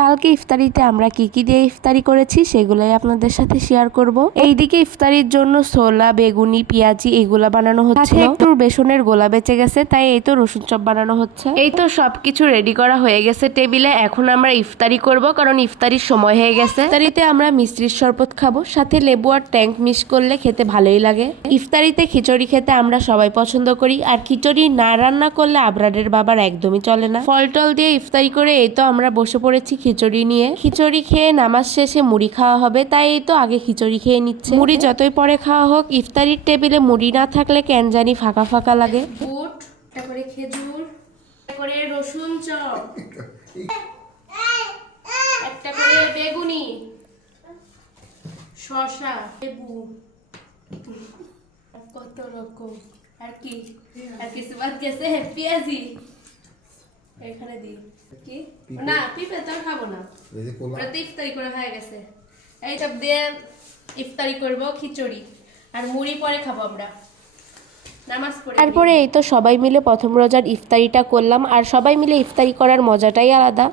কালকে ইফতারিতে আমরা কি কি দিয়ে ইফতারি করেছি সেগুলাই আপনাদের সাথে শেয়ার করব। এইদিকে ইফতারির জন্য ছোলা বেগুনি পেঁয়াজি এগুলা বানানো হচ্ছে একটু বেসনের গোলা বেঁচে গেছে তাই এই তো রসুন চপ বানানো হচ্ছে। এই তো সবকিছু রেডি করা হয়ে গেছে টেবিলে এখন আমরা ইফতারি করব কারণ ইফতারির সময় হয়ে গেছে। ইফতারিতে আমরা মিষ্টির শরবত খাব সাথে লেবু আর ট্যাঙ্ক মিক্স করলে খেতে ভালোই লাগে। ইফতারিতে খিচুড়ি খেতে আমরা সবাই পছন্দ করি আর খিচুড়ি না রান্না করলে আবরারের বাবার একদমই চলে না। ফল টল দিয়ে ইফতারি করে এই তো আমরা বসে পড়েছি খিচুড়ি নিয়ে। খিচুড়ি খেয়ে নামাজ শেষে মুড়ি খাওয়া হবে, তাই এই তো আগে খিচুড়ি খেয়ে নিচ্ছে। মুড়ি যতই পরে খাওয়া হোক, ইফতারির টেবিলে মুড়ি না থাকলে কেন জানি ফাঁকা ফাঁকা লাগে। রসুন একটা করে বেগুনি শশা কত রকম। আর কি? আর কিছু বাদ গেছে এখানে দি কি? না পিঁপে তো খাব না। এই যে কলা। ওটা ইফতারি করে হয়ে গেছে। এইসব দিয়ে ইফতারি করব খিচুড়ি। আর মুড়ি পরে খাব আমরা। নামাজ পড়ে তারপরে এই তো সবাই মিলে প্রথম রোজার ইফতারিটা করলাম। আর সবাই মিলে ইফতারি করার মজাটাই আলাদা।